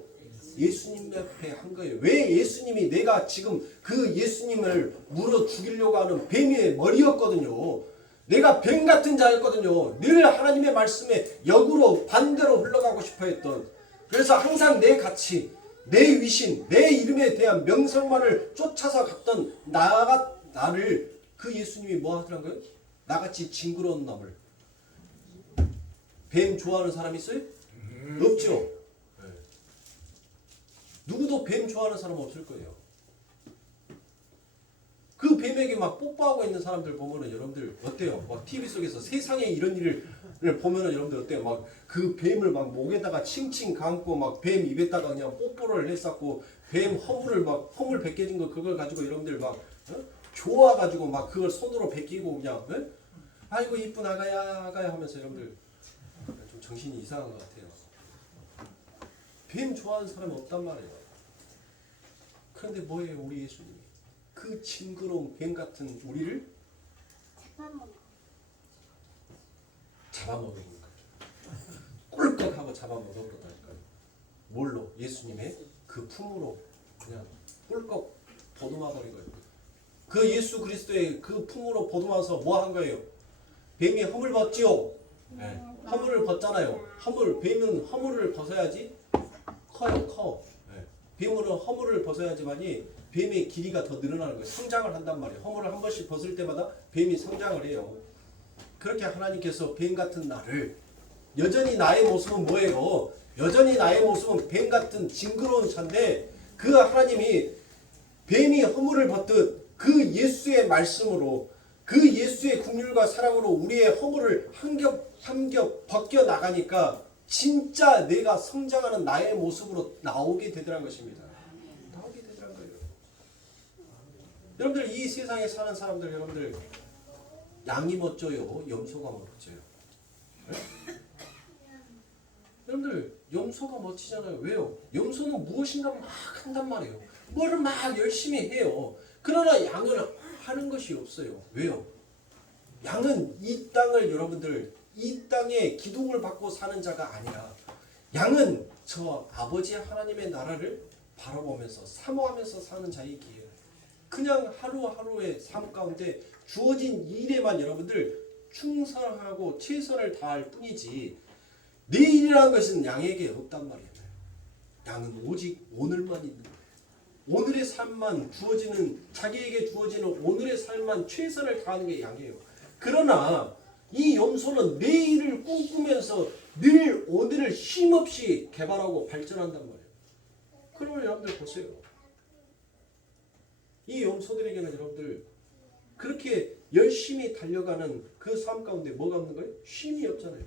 예수님 앞에 한 거예요. 왜 예수님이 내가 지금 그 예수님을 물어 죽이려고 하는 뱀의 머리였거든요. 내가 뱀 같은 자였거든요. 늘 하나님의 말씀에 역으로 반대로 흘러가고 싶어 했던, 그래서 항상 내 가치, 내 위신, 내 이름에 대한 명성만을 쫓아서 갔던 나를 그 예수님이 뭐 하더란 거예요? 나같이 징그러운 놈을. 뱀 좋아하는 사람 있어요? 없죠. 누구도 뱀 좋아하는 사람 없을 거예요. 그 뱀의 뱀에게 막 뽀뽀하고 있는 사람들 보면은 여러분들 어때요? 막 TV 속에서 세상에 이런 일을 보면은 여러분들 어때요? 막 그 뱀을 막 목에다가 칭칭 감고 막 뱀 입에다가 그냥 뽀뽀를 했었고 뱀 허물을 막 허물 벗겨진 거 그걸 가지고 여러분들 막 좋아가지고 막 그걸 손으로 벗기고 그냥 아이고 이쁜 아가야 하면서 여러분들 좀 정신이 이상한 것 같아요. 뱀 좋아하는 사람이 없단 말이에요. 그런데 뭐예요 우리 예수님이? 그 징그러운 뱀 같은 우리를 잡아먹은 거예요. 꿀꺽하고 잡아먹어버렸다니까요. 뭘로? 예수님의 그 품으로 그냥 꿀꺽 보듬어버린 거예요. 그 예수 그리스도의 그 품으로 보듬어서 뭐 한 거예요? 뱀이 허물 벗지요? 네. 허물을 벗잖아요. 뱀은 허물을 벗어야지 커요, 커. 네. 뱀은 허물을 벗어야지만이 뱀의 길이가 더 늘어나는 거예요. 성장을 한단 말이에요. 허물을 한 번씩 벗을 때마다 뱀이 성장을 해요. 그렇게 하나님께서 뱀 같은 나를 여전히 나의 모습은 뭐예요? 여전히 나의 모습은 뱀 같은 징그러운 자인데 그 하나님이 뱀이 허물을 벗듯 그 예수의 말씀으로 그 예수의 긍휼과 사랑으로 우리의 허물을 한 겹 벗겨 나가니까 진짜 내가 성장하는 나의 모습으로 나오게 되더란 것입니다. 나오게 되더란 거예요. 여러분들 이 세상에 사는 사람들 여러분들 양이 멋져요? 염소가 멋져요? 네? 여러분들 염소가 멋지잖아요. 왜요? 염소는 무엇인가 막 한단 말이에요. 뭐를 막 열심히 해요. 그러나 양은 하는 것이 없어요. 왜요? 양은 이 땅을 여러분들 이 땅에 기둥을 받고 사는 자가 아니라 양은 저 아버지 하나님의 나라를 바라보면서 사모하면서 사는 자이기에 그냥 하루하루의 삶 가운데 주어진 일에만 여러분들 충성하고 최선을 다할 뿐이지 내일이라는 것은 양에게 없단 말이에요. 양은 오직 오늘만 있는 거예요. 오늘의 삶만 주어지는 자기에게 주어지는 오늘의 삶만 최선을 다하는 게 양이에요. 그러나 이 염소는 내일을 꿈꾸면서 늘 오늘을 쉼없이 개발하고 발전한단 말이에요. 그러면 여러분들 보세요. 이 염소들에게는 여러분들 그렇게 열심히 달려가는 그 삶 가운데 뭐가 없는 거예요? 쉼이 없잖아요.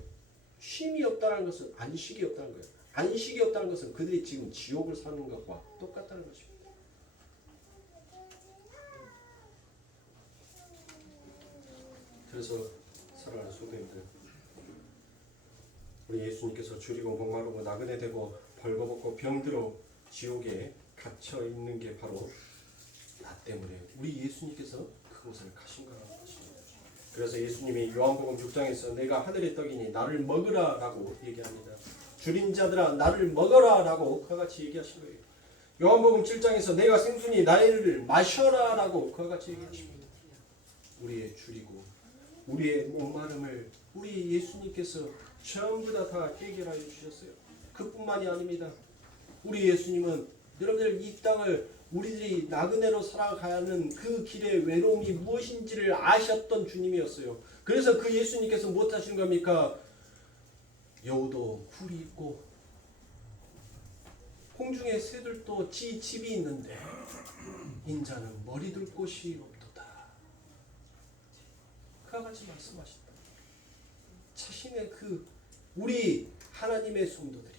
쉼이 없다는 것은 안식이 없다는 거예요. 안식이 없다는 것은 그들이 지금 지옥을 사는 것과 똑같다는 것입니다. 그래서 사랑하는 성도님들, 우리 예수님께서 줄이고 목마르고 나그네 되고 벌거벗고 병들어 지옥에 갇혀 있는 게 바로 나 때문에 우리 예수님께서 그곳을 가신 거라는 것입니다. 그래서 예수님이 요한복음 6장에서 내가 하늘의 떡이니 나를 먹으라라고 얘기합니다. 줄인 자들아 나를 먹어라라고 그와 같이 얘기하신 거예요. 요한복음 7장에서 내가 생수니 나를 마셔라라고 그와 같이 얘기하십니다. 우리의 줄이고 우리의 목마름을 우리 예수님께서 전부 다 해결하여 주셨어요. 그뿐만이 아닙니다. 우리 예수님은 여러분들 이 땅을 우리들이 나그네로 살아가야 하는 그 길의 외로움이 무엇인지를 아셨던 주님이었어요. 그래서 그 예수님께서 무엇 하신 겁니까? 여우도 굴이 있고 공중의 새들도 집이 있는데 인자는 머리 둘 곳이 없도다. 그와 같이 말씀하신다. 자신의 그 우리 하나님의 성도들이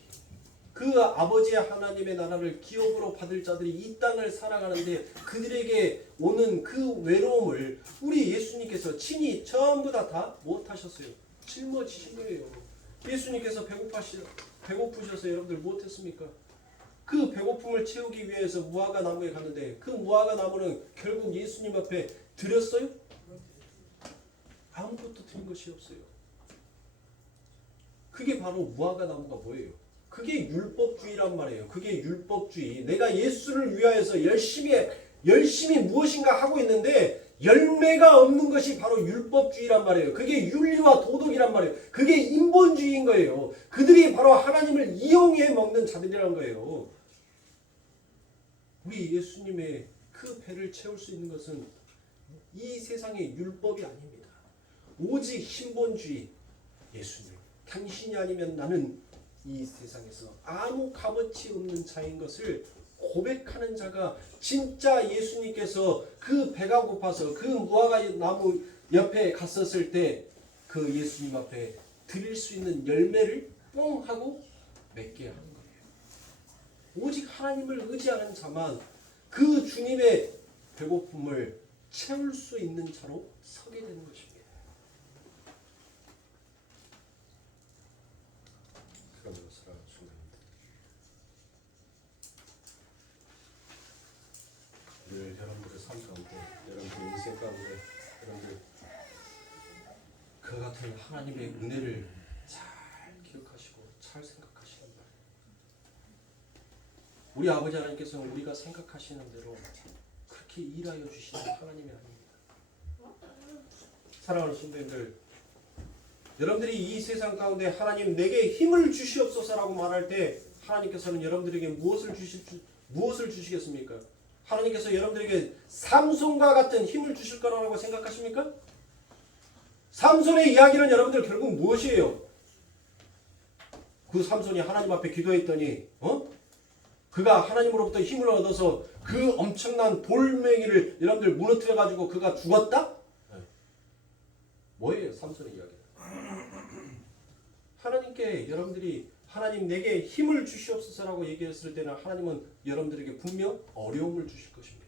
그 아버지의 하나님의 나라를 기업으로 받을 자들이 이 땅을 살아가는데 그들에게 오는 그 외로움을 우리 예수님께서 친히 전부 다 못하셨어요. 짊어지신 거예요. 예수님께서 배고프셔서 여러분들 못했습니까? 그 배고픔을 채우기 위해서 무화과 나무에 갔는데 그 무화과 나무는 결국 예수님 앞에 드렸어요? 아무것도 드린 것이 없어요. 그게 바로 무화과 나무가 뭐예요? 그게 율법주의란 말이에요. 그게 율법주의. 내가 예수를 위하여서 열심히 무엇인가 하고 있는데 열매가 없는 것이 바로 율법주의란 말이에요. 그게 윤리와 도덕이란 말이에요. 그게 인본주의인 거예요. 그들이 바로 하나님을 이용해 먹는 자들이란 거예요. 우리 예수님의 그 배를 채울 수 있는 것은 이 세상의 율법이 아닙니다. 오직 신본주의. 예수님, 당신이 아니면 나는 이 세상에서 아무 값어치 없는 자인 것을 고백하는 자가 진짜 예수님께서 그 배가 고파서 그 무화과 나무 옆에 갔었을 때 그 예수님 앞에 드릴 수 있는 열매를 뻥 하고 맺게 하는 거예요. 오직 하나님을 의지하는 자만 그 주님의 배고픔을 채울 수 있는 자로 서게 되는 것입니다. 그러므로 사랑하는 성도님들, 늘 여러분들의 삶 가운데, 여러분들의 인생 가운데, 여러분들 그 같은 하나님의 은혜를 잘 기억하시고 잘 생각하시는 말. 우리 아버지 하나님께서는 우리가 생각하시는 대로 그렇게 일하여 주시는 하나님이 아닙니다. 사랑하는 성도님들, 여러분들이 이 세상 가운데 하나님 내게 힘을 주시옵소서라고 말할 때 하나님께서는 여러분들에게 무엇을 주시겠습니까? 하나님께서 여러분들에게 삼손과 같은 힘을 주실 거라고 생각하십니까? 삼손의 이야기는 여러분들 결국 무엇이에요? 그 삼손이 하나님 앞에 기도했더니 그가 하나님으로부터 힘을 얻어서 그 엄청난 돌멩이를 여러분들 무너뜨려 가지고 그가 죽었다? 뭐예요? 삼손의 이야기. 하나님께 여러분들이 하나님 내게 힘을 주시옵소서라고 얘기했을 때는 하나님은 여러분들에게 분명 어려움을 주실 것입니다.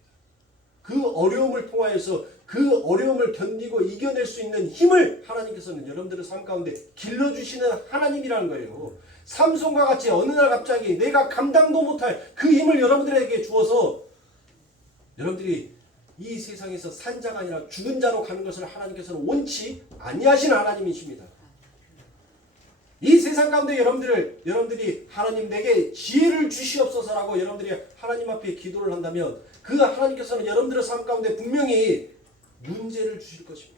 그 어려움을 통하여서 그 어려움을 견디고 이겨낼 수 있는 힘을 하나님께서는 여러분들의 삶 가운데 길러주시는 하나님이라는 거예요. 삼손과 같이 어느 날 갑자기 내가 감당도 못할 그 힘을 여러분들에게 주어서 여러분들이 이 세상에서 산자가 아니라 죽은 자로 가는 것을 하나님께서는 원치 아니하시는 하나님이십니다. 이 세상 가운데 여러분들이 하나님 내게 지혜를 주시옵소서라고 여러분들이 하나님 앞에 기도를 한다면 그 하나님께서는 여러분들의 삶 가운데 분명히 문제를 주실 것입니다.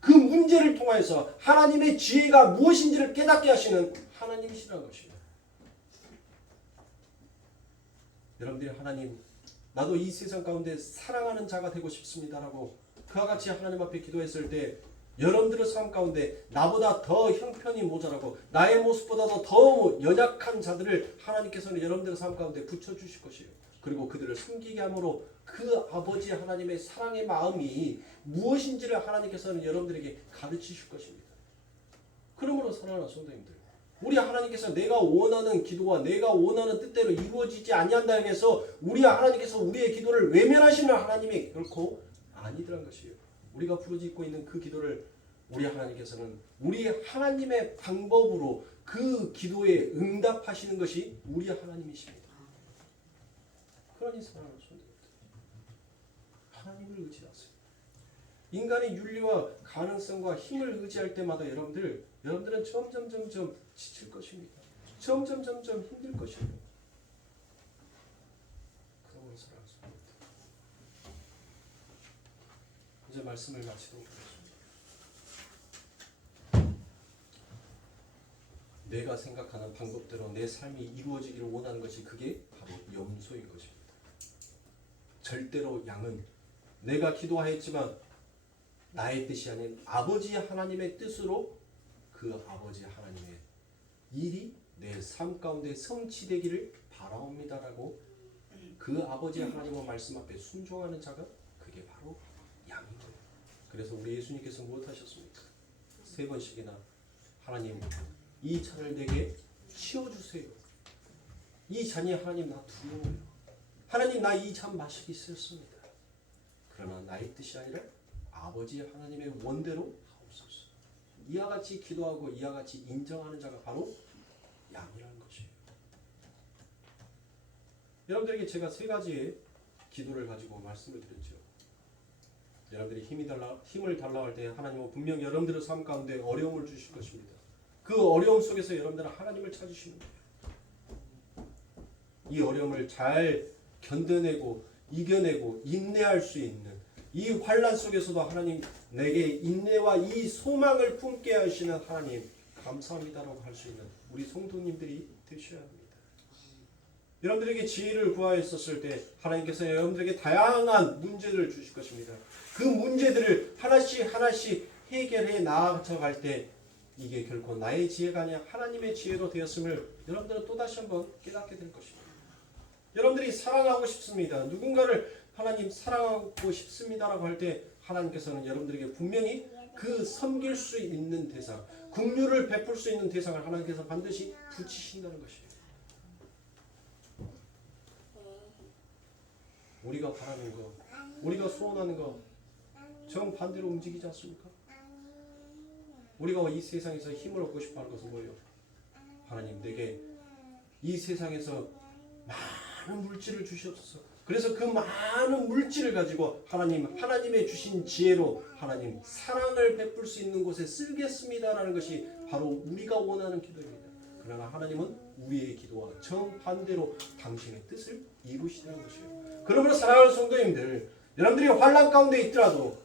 그 문제를 통하여서 하나님의 지혜가 무엇인지를 깨닫게 하시는 하나님이시라는 것입니다. 여러분들이 하나님, 나도 이 세상 가운데 사랑하는 자가 되고 싶습니다라고 그와 같이 하나님 앞에 기도했을 때 여러분들의 삶 가운데 나보다 더 형편이 모자라고 나의 모습보다도 더 연약한 자들을 하나님께서는 여러분들의 삶 가운데 붙여주실 것이에요. 그리고 그들을 섬기게 함으로 그 아버지 하나님의 사랑의 마음이 무엇인지를 하나님께서는 여러분들에게 가르치실 것입니다. 그러므로 사랑하는 성도님들, 우리 하나님께서 내가 원하는 기도와 내가 원하는 뜻대로 이루어지지 아니한다고 해서 우리 하나님께서 우리의 기도를 외면하시는 하나님이 결코 아니더란 것이에요. 우리가 부르짖고 있는 그 기도를 우리 하나님께서는 우리 하나님의 방법으로 그 기도에 응답하시는 것이 우리 하나님이십니다. 그러니 사랑하는 성도님들, 하나님을 의지하세요. 인간의 윤리와 가능성과 힘을 의지할 때마다 여러분들은 점점 지칠 것입니다. 점점 힘들 것입니다. 그러므로 사랑하는 성도님들, 이제 말씀을 마치도록 하겠습니다. 내가 생각하는 방법대로 내 삶이 이루어지기를 원하는 것이 그게 바로 염소인 것입니다. 절대로 양은 내가 기도하였지만 나의 뜻이 아닌 아버지 하나님의 뜻으로 그 아버지 하나님의 일이 내 삶 가운데 성취되기를 바라옵니다라고 그 아버지 하나님의 말씀 앞에 순종하는 자가 그게 바로 양인 거예요. 그래서 우리 예수님께서 무엇하셨습니까? 3번씩이나 하나님 이 잔을 내게 치워주세요. 이 잔이 하나님 나 두려워요. 하나님 나 이 잔 마시기 싫습니다. 그러나 나의 뜻이 아니라 아버지 하나님의 원대로 하옵소서. 이와 같이 기도하고 이와 같이 인정하는 자가 바로 양이라는 것이에요. 여러분들에게 제가 3가지의 기도를 가지고 말씀을 드렸죠. 여러분들이 힘을 달라고 할 때 하나님은 분명 여러분들의 삶 가운데 어려움을 주실 것입니다. 그 어려움 속에서 여러분들은 하나님을 찾으시는 거예요. 이 어려움을 잘 견뎌내고 이겨내고 인내할 수 있는 이 환난 속에서도 하나님 내게 인내와 이 소망을 품게 하시는 하나님 감사합니다라고 할 수 있는 우리 성도님들이 되셔야 합니다. 여러분들에게 지혜를 구하였었을 때 하나님께서 여러분들에게 다양한 문제들을 주실 것입니다. 그 문제들을 하나씩 해결해 나아갈 때 이게 결코 나의 지혜가 아니라 하나님의 지혜로 되었음을 여러분들은 또다시 한번 깨닫게 될 것입니다. 여러분들이 사랑하고 싶습니다. 누군가를 하나님 사랑하고 싶습니다라고 할 때 하나님께서는 여러분들에게 분명히 그 섬길 수 있는 대상, 긍휼을 베풀 수 있는 대상을 하나님께서 반드시 붙이신다는 것이에요. 우리가 바라는 거, 우리가 소원하는 거 정반대로 움직이지 않습니까? 우리가 이 세상에서 힘을 얻고 싶어 하는 것은 뭐예요? 하나님 내게 이 세상에서 많은 물질을 주시옵소서. 그래서 그 많은 물질을 가지고 하나님의 주신 지혜로 하나님 사랑을 베풀 수 있는 곳에 쓰겠습니다라는 것이 바로 우리가 원하는 기도입니다. 그러나 하나님은 우리의 기도와 정반대로 당신의 뜻을 이루시라는 것이에요. 그러므로 사랑하는 성도님들, 여러분들이 환난 가운데 있더라도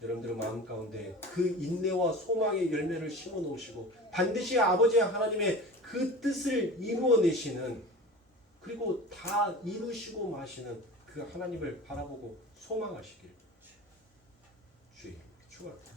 여러분들의 마음 가운데 그 인내와 소망의 열매를 심어 놓으시고 반드시 아버지 하나님의 그 뜻을 이루어내시는, 그리고 다 이루시고 마시는 그 하나님을 바라보고 소망하시길 주의 축원합니다.